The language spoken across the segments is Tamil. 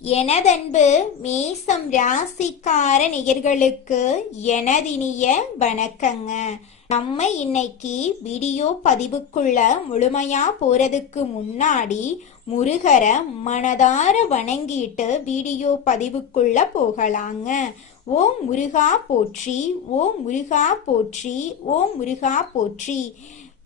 எனதன்பு மேசம் ராசிக்கார நேயர்களுக்கு எனதினிய வணக்கங்க. நம்ம இன்னைக்கு வீடியோ பதிவுக்குள்ள முழுமையா போறதுக்கு முன்னாடி முருகரை மனதார வணங்கிட்டு வீடியோ பதிவுக்குள்ள போகலாங்க. ஓம் முருகா போற்றி, ஓம் முருகா போற்றி, ஓம் முருகா போற்றி.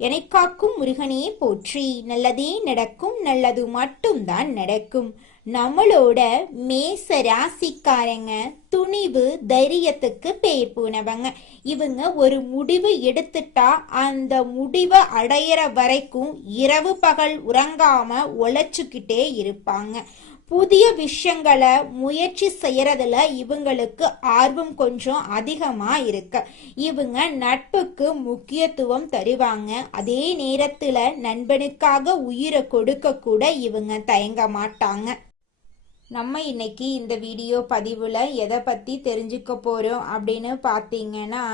எனக்காக்கும் முருகனே போற்றி. நல்லதே நடக்கும், நல்லது மட்டும்தான் நடக்கும். நம்மளோட மேச ராசிக்காரங்க துணிவு தைரியத்துக்கு பேர் போனவங்க. இவங்க ஒரு முடிவு எடுத்துட்டா அந்த முடிவை அடையிற வரைக்கும் இரவு பகல் உறங்காம உழைச்சுக்கிட்டே இருப்பாங்க. புதிய விஷயங்களை முயற்சி செய்யறதுல இவங்களுக்கு ஆர்வம் கொஞ்சம் அதிகமா இருக்கு. இவங்க நட்புக்கு முக்கியத்துவம் தருவாங்க. அதே நேரத்துல நண்பனுக்காக உயிரை கொடுக்க கூட இவங்க தயங்க மாட்டாங்க. நம்ம இன்னைக்கு இந்த வீடியோ பதிவில் எதை பற்றி தெரிஞ்சுக்க போகிறோம் அப்படின்னு பார்த்தீங்கன்னா,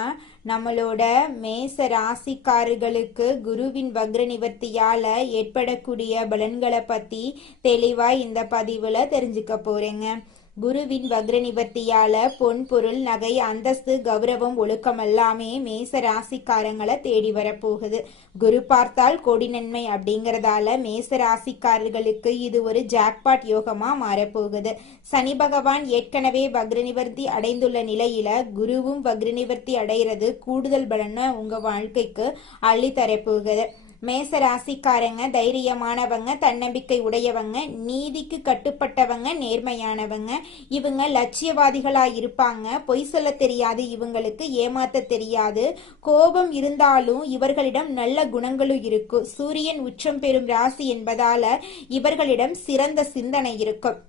நம்மளோட மேச ராசிக்காரர்களுக்கு குருவின் வக்ர நிவர்த்தியால் ஏற்படக்கூடிய பலன்களை பற்றி தெளிவாக இந்த பதிவில் தெரிஞ்சுக்க போகிறேங்க. குருவின் வக்ர நிவர்த்தியால பொன் பொருள் நகை அந்தஸ்து கௌரவம் ஒழுக்கம் எல்லாமே மேச ராசிக்காரங்களை தேடி வரப்போகுது. குரு பார்த்தால் கோடி நன்மை அப்படிங்கறதால மேச ராசிக்காரர்களுக்கு இது ஒரு ஜாக்பாட் யோகமா மாறப்போகுது. சனி பகவான் ஏற்கனவே வக்ர நிவர்த்தி அடைந்துள்ள நிலையில குருவும் வக்ர நிவர்த்தி அடைகிறது கூடுதல் பலனை உங்க வாழ்க்கைக்கு அள்ளி தரப்போகுது. மேச ராசிக்காரங்க தைரியமானவங்க, தன்னம்பிக்கை உடையவங்க, நீதிக்கு கட்டுப்பட்டவங்க, நேர்மையானவங்க. இவங்க லட்சியவாதிகளா இருப்பாங்க. பொய் சொல்ல தெரியாது, இவங்களுக்கு ஏமாத்த தெரியாது. கோபம் இருந்தாலும் இவர்களிடம் நல்ல குணங்களும் இருக்கும். சூரியன் உச்சம் பெறும் ராசி என்பதால இவர்களிடம் சிறந்த சிந்தனை இருக்கும்.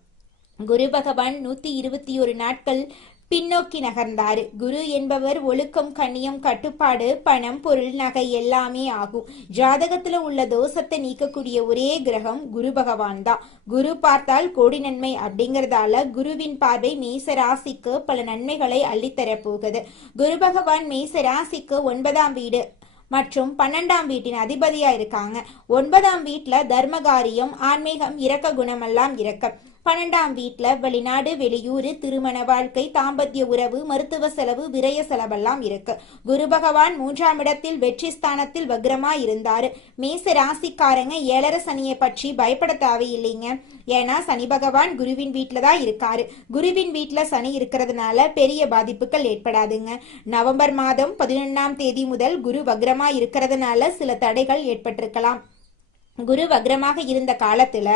குரு பகவான் 121 நாட்கள் பின்னோக்கி நகர்ந்தாரு. குரு என்பவர் ஒழுக்கம், கண்ணியம், கட்டுப்பாடு, பணம், பொருள், நகை எல்லாமே ஆகும். ஜாதகத்துல உள்ள தோஷத்தை நீக்கக்கூடிய ஒரே கிரகம் குரு பகவான் தான். குரு பார்த்தால் கோடி நன்மை அப்படிங்கறதால குருவின் பார்வை மேச ராசிக்கு பல நன்மைகளை அள்ளித்தர போகுது. குரு பகவான் மேச ராசிக்கு 9ஆம் வீடு மற்றும் 12ஆம் வீட்டின் அதிபதியா இருக்காங்க. 9ஆம் வீட்டுல தர்மகாரியம், ஆன்மீகம், இரக்க குணமெல்லாம் இருக்க. 12ஆம் வீட்டுல வெளிநாடு, வெளியூர், திருமண வாழ்க்கை, தாம்பத்திய உறவு, மருத்துவ செலவு, விரய செலவெல்லாம் இருக்கு. குரு பகவான் 3ஆம் இடத்தில் வெற்றி ஸ்தானத்தில் வக்ரமா இருந்தாரு. மேச ராசிக்காரங்க 7.5 சனியை பற்றி பயப்பட தேவையில்லைங்க. ஏன்னா சனி பகவான் குருவின் வீட்டுல தான் இருக்காரு. குருவின் வீட்டுல சனி இருக்கிறதுனால பெரிய பாதிப்புகள் ஏற்படாதுங்க. நவம்பர் மாதம் 11ஆம் தேதி முதல் குரு வக்ரமா இருக்கிறதுனால சில தடைகள் ஏற்பட்டிருக்கலாம். குரு வக்ரமாக இருந்த காலத்துல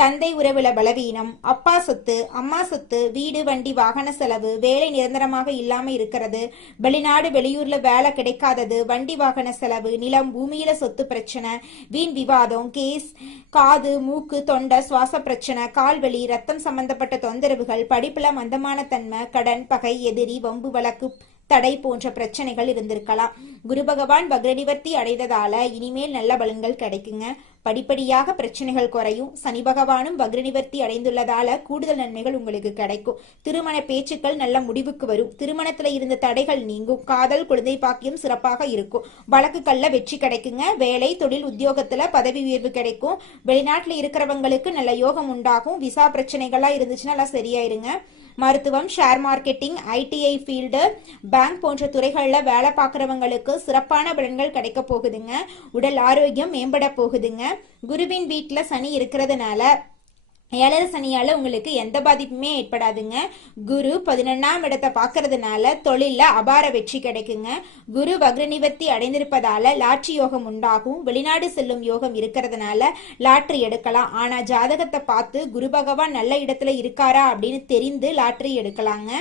தந்தை உறவுல பலவீனம், அப்பா சொத்து, அம்மா சொத்து, வீடு, வண்டி, வாகன செலவு, வேலை நிரந்தரமாக இல்லாம இருக்கிறது, வெளிநாடு வெளியூர்ல வேலை கிடைக்காதது, வண்டி வாகன செலவு, நிலம் பூமியில சொத்து பிரச்சனை, வீண் விவாதம், கேஸ், காது, மூக்கு, தொண்டை, சுவாச பிரச்சனை, கால்வலி, ரத்தம் சம்பந்தப்பட்ட தொந்தரவுகள், படிப்புல மந்தமான தன்மை, கடன், பகை, எதிரி, வம்பு வழக்கு, தடை போன்ற பிரச்சனைகள் இருந்திருக்கலாம். குரு பகவான் வக்ர நிவர்த்தி அடைந்ததால இனிமேல் நல்ல பலன்கள் கிடைக்குங்க. படிப்படியாக பிரச்சனைகள் குறையும். சனி பகவானும் வக்ர நிவர்த்தி அடைந்துள்ளதால கூடுதல் நன்மைகள் உங்களுக்கு கிடைக்கும். திருமண பேச்சுக்கள் நல்ல முடிவுக்கு வரும். திருமணத்துல இருந்த தடைகள் நீங்கும். காதல், குழந்தை பாக்கியம் சிறப்பாக இருக்கும். வழக்குகள்ல வெற்றி கிடைக்குங்க. வேலை, தொழில், உத்தியோகத்துல பதவி உயர்வு கிடைக்கும். வெளிநாட்டுல இருக்கிறவங்களுக்கு நல்ல யோகம் உண்டாகும். விசா பிரச்சனைகளா இருந்துச்சுன்னா எல்லாம் சரியாயிருங்க. மருத்துவம், share marketing, ITI field, bank போன்ற துறைகளில் வேலை பார்க்குறவங்களுக்கு சிறப்பான பலன்கள் கிடைக்க போகுதுங்க. உடல் ஆரோக்கியம் மேம்பட போகுதுங்க. குருவின் வீட்டில் சனி இருக்கிறதுனால 7.5 சனியால உங்களுக்கு எந்த பாதிப்புமே ஏற்படாதுங்க. குரு 11ஆம் இடத்தை பார்க்கறதுனால தொழில அபார வெற்றி கிடைக்குங்க. குரு வக்ர நிவர்த்தி அடைந்திருப்பதால லாட்ரி யோகம் உண்டாகும். வெளிநாடு செல்லும் யோகம் இருக்கிறதுனால லாட்ரி எடுக்கலாம். ஆனா ஜாதகத்தை பார்த்து குரு பகவான் நல்ல இடத்துல இருக்காரா அப்படின்னு தெரிந்து லாட்ரி எடுக்கலாங்க.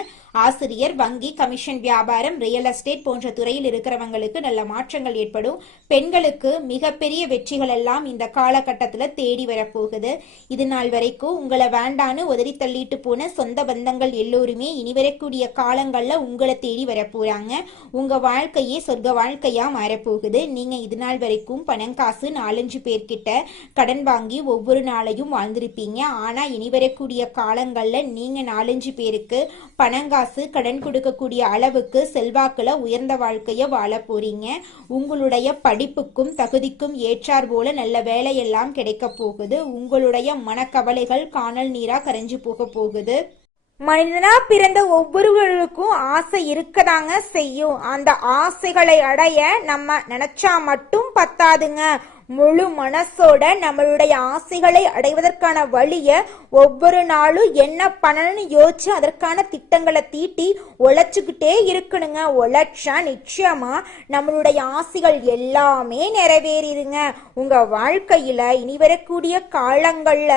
ஆசிரியர், வங்கி, கமிஷன் வியாபாரம், ரியல் எஸ்டேட் போன்ற துறையில் இருக்கிறவங்களுக்கு நல்ல மாற்றங்கள் ஏற்படும். பெண்களுக்கு மிகப்பெரிய வெற்றிகள் எல்லாம் இந்த காலகட்டத்துல தேடி வரப்போகுது. இது நாள் வரைக்கும் உங்களை வேண்டான்னு உதறி தள்ளிட்டு போன சொந்த பந்தங்கள் எல்லோருமே இனி வரக்கூடிய காலங்கள்ல உங்களை தேடி வரப்போறாங்க. உங்க வாழ்க்கையே சொர்க்க வாழ்க்கையா மாறப்போகுது. நீங்க இது நாள் வரைக்கும் பணம் காசு 4-5 பேர்கிட்ட கடன் வாங்கி ஒவ்வொரு நாளையும் வாழ்ந்திருப்பீங்க. ஆனா இனி வரக்கூடிய காலங்கள்ல நீங்க 4-5 பேருக்கு பணம் காசு கடன் கொடுக்கக்கூடிய அளவுக்கு செல்வாக்குல உயர்ந்த வாழ்க்கைய வாழ போறீங்க. உங்களுடைய படிப்புக்கும் தகுதிக்கும் ஏற்றார் போல நல்ல வேலையெல்லாம் கிடைக்க போகுது. உங்களுடைய மனக்கவலைகள் காணல் நீரா கரைஞ்சு போக போகுது. மனிதனா பிறந்த ஒவ்வொருவருக்கும் ஆசை இருக்கதாங்க செய்யும். அந்த ஆசைகளை அடைய நம்ம நினைச்சா மட்டும் பத்தாதுங்க. முழு மனசோட நம்மளுடைய ஆசைகளை அடைவதற்கான வழிய ஒவ்வொரு நாளும் என்ன பண்ணணும்னு யோசிச்சு அதற்கான திட்டங்களை தீட்டி உழைச்சுக்கிட்டே இருக்கணுங்க. உழைச்சா நிச்சயமா நம்மளுடைய ஆசைகள் எல்லாமே நிறைவேறிடுங்க. உங்க வாழ்க்கையில இனி வரக்கூடிய காலங்கள்ல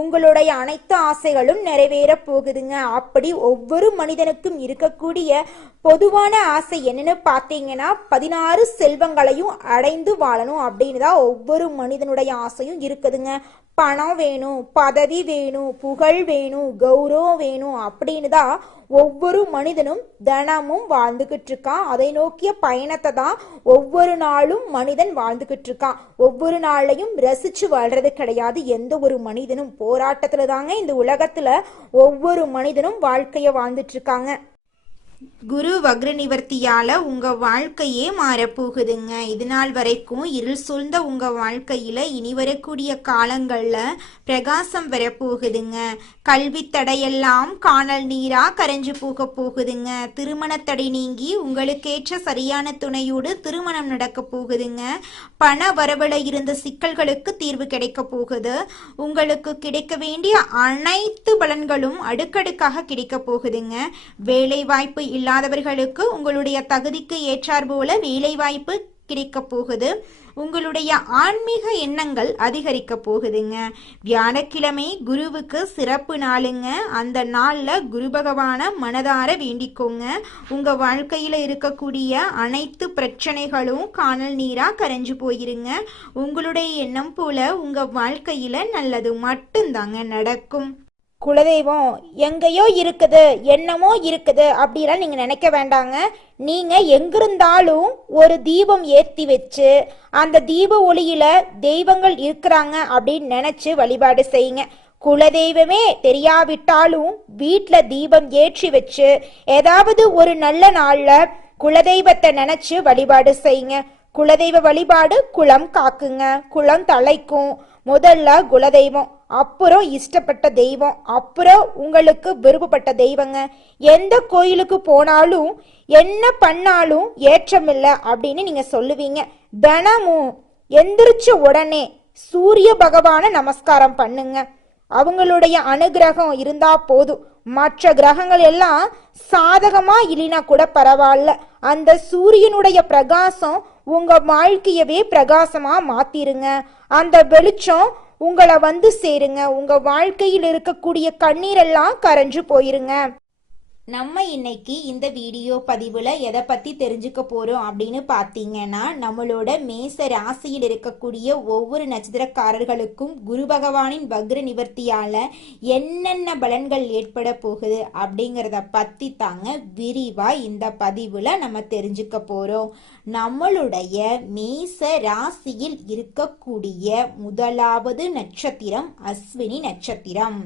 உங்களுடைய அனைத்து ஆசைகளும் நிறைவேற போகுதுங்க. அப்படி ஒவ்வொரு மனிதனுக்கும் இருக்கக்கூடிய பொதுவான ஆசை என்னன்னு பார்த்தீங்கன்னா 16 செல்வங்களையும் அடைந்து வாழணும் அப்படின்னு தான் ஒவ்வொரு மனிதனுடைய ஆசையும் இருக்குதுங்க. பணம் வேணும், பதவி வேணும், புகழ் வேணும், கௌரவம் வேணும் அப்படின்னு தான் ஒவ்வொரு மனிதனும் தினமும் வாழ்ந்துகிட்டு இருக்கான். அதை நோக்கிய பயணத்தை தான் ஒவ்வொரு நாளும் மனிதன் வாழ்ந்துகிட்டு இருக்கான். ஒவ்வொரு நாளையும் ரசிச்சு வாழ்றது கிடையாது. எந்த ஒரு மனிதனும் போராட்டத்துல தாங்க இந்த உலகத்துல ஒவ்வொரு மனிதனும் வாழ்க்கைய வாழ்ந்துட்டு இருக்காங்க. குரு வக்ர நிவர்த்தியால உங்க வாழ்க்கையே மாறப்போகுதுங்க. இது நாள் வரைக்கும் இருள் சூழ்ந்த உங்க வாழ்க்கையில இனி வரக்கூடிய காலங்கள்ல பிரகாசம் வரப்போகுதுங்க. கல்வி தடையெல்லாம் காணல் நீரா கரைஞ்சு போக போகுதுங்க. திருமண தடை நீங்கி உங்களுக்கேற்ற சரியான துணையோடு திருமணம் நடக்க போகுதுங்க. பண வரவுல இருந்த சிக்கல்களுக்கு தீர்வு கிடைக்க போகுது. உங்களுக்கு கிடைக்க வேண்டிய அனைத்து பலன்களும் அடுக்கடுக்காக கிடைக்க போகுதுங்க. வேலை வாய்ப்பு இல்லாதவர்களுக்கு உங்களுடைய தகுதிக்கு ஏற்றார் போல வேலை வாய்ப்பு கிடைக்க போகுது. உங்களுடைய ஆன்மீக எண்ணங்கள் அதிகரிக்க போகுதுங்க. வியாழக்கிழமை குருவுக்கு சிறப்பு நாளுங்க. அந்த நாள்ல குரு பகவான மனதார வேண்டிக்கோங்க. உங்க வாழ்க்கையில இருக்கக்கூடிய அனைத்து பிரச்சனைகளும் காணல் நீரா கரைஞ்சு போயிருங்க. உங்களுடைய எண்ணம் போல உங்க வாழ்க்கையில நல்லது மட்டும்தாங்க நடக்கும். குலதெய்வம் எங்கேயோ இருக்குது, என்னமோ இருக்குது அப்படிலாம் நீங்க நினைக்க வேண்டாங்க. நீங்க எங்கிருந்தாலும் ஒரு தீபம் ஏற்றி வச்சு அந்த தீப ஒளியில தெய்வங்கள் இருக்கிறாங்க அப்படின்னு நினைச்சு வழிபாடு செய்யுங்க. குலதெய்வமே தெரியாவிட்டாலும் வீட்டுல தீபம் ஏற்றி வச்சு ஏதாவது ஒரு நல்ல நாள்ல குலதெய்வத்தை நினைச்சு வழிபாடு செய்யுங்க. குலதெய்வ வழிபாடு குலம் காக்குங்க, குலம் தலைக்கும். முதல்ல குலதெய்வம், அப்புறம் இஷ்டப்பட்ட தெய்வம், அப்புறம் உங்களுக்கு விருப்பப்பட்ட தெய்வங்க. எந்த கோயிலுக்கு போனாலும் என்ன பண்ணாலும் ஏற்றமில்லை அப்படின்னு நீங்க சொல்லுவீங்க. தினமும் எந்திரிச்ச உடனே சூரிய பகவான நமஸ்காரம் பண்ணுங்க. அவங்களுடைய அனுகிரகம் இருந்தா போதும். மற்ற கிரகங்கள் எல்லாம் சாதகமா இல்லைனா கூட பரவாயில்ல, அந்த சூரியனுடைய பிரகாசம் உங்க வாழ்க்கையவே பிரகாசமா மாத்திருங்க. அந்த வெளிச்சம் உங்களை வந்து சேருங்க. உங்க வாழ்க்கையில் இருக்கக்கூடிய கண்ணீரெல்லாம் கரைஞ்சு போயிருங்க. நம்ம இன்னைக்கு இந்த வீடியோ பதிவுல எதை பத்தி தெரிஞ்சுக்க போறோம் அப்படின்னு பாத்தீங்கன்னா, நம்மளோட மேச ராசியில் இருக்கக்கூடிய ஒவ்வொரு நட்சத்திரக்காரர்களுக்கும் குரு பகவானின் வக்ர நிவர்த்தியால என்னென்ன பலன்கள் ஏற்பட போகுது அப்படிங்கிறத பத்தி தாங்க விரிவா இந்த பதிவுல நம்ம தெரிஞ்சுக்க போறோம். நம்மளுடைய மேச ராசியில் இருக்கக்கூடிய முதலாவது நட்சத்திரம் அஸ்வினி நட்சத்திரம்.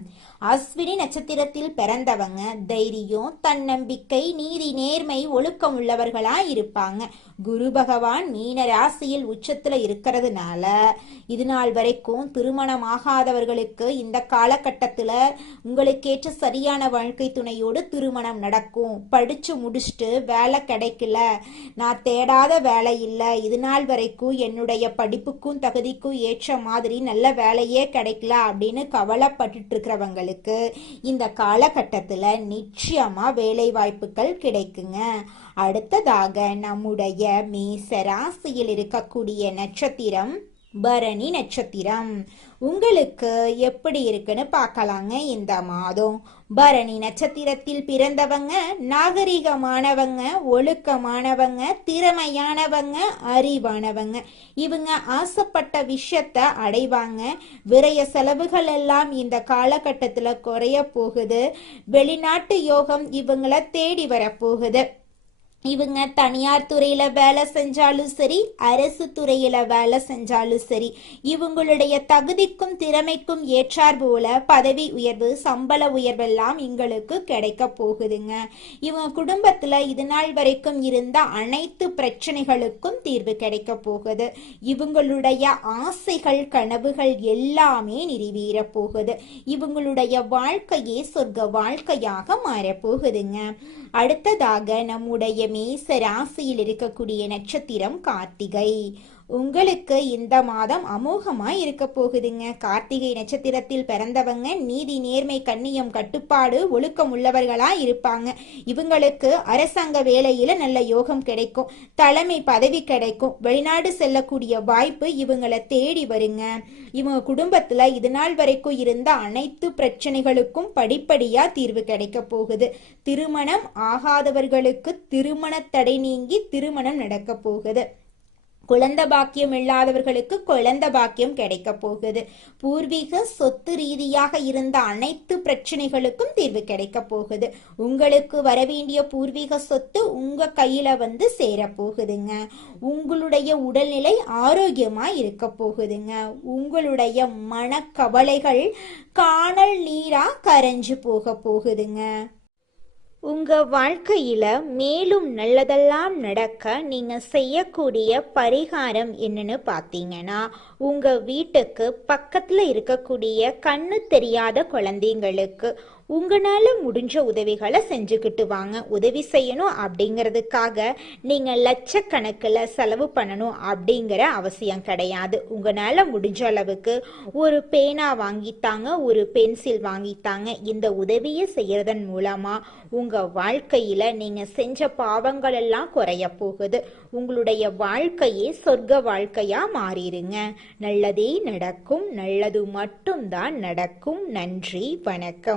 அஸ்வினி நட்சத்திரத்தில் பிறந்தவங்க தைரியம், தன்னம்பிக்கை, நீதி, நேர்மை, ஒழுக்கம் உள்ளவர்களா இருப்பாங்க. குரு பகவான் மீன ராசியில் உச்சத்துல இருக்கிறதுனால இது நாள் வரைக்கும் திருமணம் ஆகாதவர்களுக்கு இந்த காலகட்டத்துல உங்களுக்கேற்ற சரியான வாழ்க்கை துணையோடு திருமணம் நடக்கும். படிச்சு முடிச்சுட்டு வேலை கிடைக்கல, நான் தேடாத வேலை இல்லை, இது நாள் வரைக்கும் என்னுடைய படிப்புக்கும் தகுதிக்கும் ஏற்ற மாதிரி நல்ல வேலையே கிடைக்கல அப்படின்னு கவலைப்பட்டு இருக்கிறவங்களுக்கு இந்த காலகட்டத்துல நிச்சயமா வேலை வாய்ப்புகள் கிடைக்குங்க. அடுத்ததாக நம்முடைய மேச ராசியில் இருக்கக்கூடிய நட்சத்திரம் பரணி நட்சத்திரம். உங்களுக்கு எப்படி இருக்குன்னு பார்க்கலாங்க. இந்த மாதம் பரணி நட்சத்திரத்தில் பிறந்தவங்க நாகரிகமானவங்க, ஒழுக்கமானவங்க, திறமையானவங்க, அறிவானவங்க. இவங்க ஆசைப்பட்ட விஷயத்த அடைவாங்க. விரய செலவுகள் எல்லாம் இந்த காலகட்டத்துல குறைய போகுது. வெளிநாட்டு யோகம் இவங்கள தேடி வரப்போகுது. இவங்க தனியார் துறையில வேலை செஞ்சாலும் சரி, அரசு துறையில வேலை செஞ்சாலும் சரி, இவங்களுடைய தகுதிக்கும் திறமைக்கும் ஏற்றார் போல பதவி உயர்வு, சம்பள உயர்வெல்லாம் இவங்களுக்கு கிடைக்க போகுதுங்க. இவங்க குடும்பத்துல இது நாள் வரைக்கும் இருந்த அனைத்து பிரச்சனைகளுக்கும் தீர்வு கிடைக்க போகுது. இவங்களுடைய ஆசைகள், கனவுகள் எல்லாமே நிறைவேற போகுது. இவங்களுடைய வாழ்க்கையே சொர்க்க வாழ்க்கையாக மாறப்போகுதுங்க. அடுத்ததாக நம்முடைய மேச ராசியில் இருக்கக்கூடிய நட்சத்திரம் கார்த்திகை. உங்களுக்கு இந்த மாதம் அமோகமா இருக்க போகுதுங்க. கார்த்திகை நட்சத்திரத்தில் பிறந்தவங்க நீதி, நேர்மை, கண்ணியம், கட்டுப்பாடு, ஒழுக்கம் உள்ளவர்களா இருப்பாங்க. இவங்களுக்கு அரசாங்க வேலையில நல்ல யோகம் கிடைக்கும், தலைமை பதவி கிடைக்கும், வெளிநாடு செல்லக்கூடிய வாய்ப்பு இவங்களை தேடி வருங்க. இவங்க குடும்பத்துல இது நாள் வரைக்கும் இருந்த அனைத்து பிரச்சனைகளுக்கும் படிப்படியா தீர்வு கிடைக்க போகுது. திருமணம் ஆகாதவர்களுக்கு திருமண தடை நீங்கி திருமணம் நடக்க போகுது. குழந்தை பாக்கியம் இல்லாதவர்களுக்கு குழந்தை பாக்கியம் கிடைக்க போகுது. பூர்வீக சொத்து ரீதியாக இருந்த அனைத்து பிரச்சனைகளுக்கும் தீர்வு கிடைக்க போகுது. உங்களுக்கு வரவேண்டிய பூர்வீக சொத்து உங்க கையில வந்து சேர போகுதுங்க. உங்களுடைய உடல்நிலை ஆரோக்கியமா இருக்க போகுதுங்க. உங்களுடைய மனக்கவலைகள் காணல் நீரா கரைஞ்சு போக போகுதுங்க. உங்க வாழ்க்கையில மேலும் நல்லதெல்லாம் நடக்க நீங்க செய்யக்கூடிய பரிகாரம் என்னன்னு பார்த்தீங்கன்னா, உங்க வீட்டுக்கு பக்கத்துல இருக்கக்கூடிய கண்ணு தெரியாத குழந்தைங்களுக்கு உங்களால முடிஞ்ச உதவிகளை செஞ்சுக்கிட்டு வாங்க. உதவி செய்யணும் அப்படிங்கிறதுக்காக நீங்க லட்சக்கணக்கில் செலவு பண்ணணும் அப்படிங்கிற அவசியம் கிடையாது. உங்களால முடிஞ்ச அளவுக்கு ஒரு பேனா வாங்கித்தாங்க, ஒரு பென்சில் வாங்கித்தாங்க. இந்த உதவியை செய்யறதன் மூலமா உங்க வாழ்க்கையில நீங்க செஞ்ச பாவங்கள் எல்லாம் குறைய போகுது. உங்களுடைய வாழ்க்கையே சொர்க்க வாழ்க்கையா மாறிடுங்க. நல்லதே நடக்கும், நல்லது மட்டும்தான் நடக்கும். நன்றி, வணக்கம்.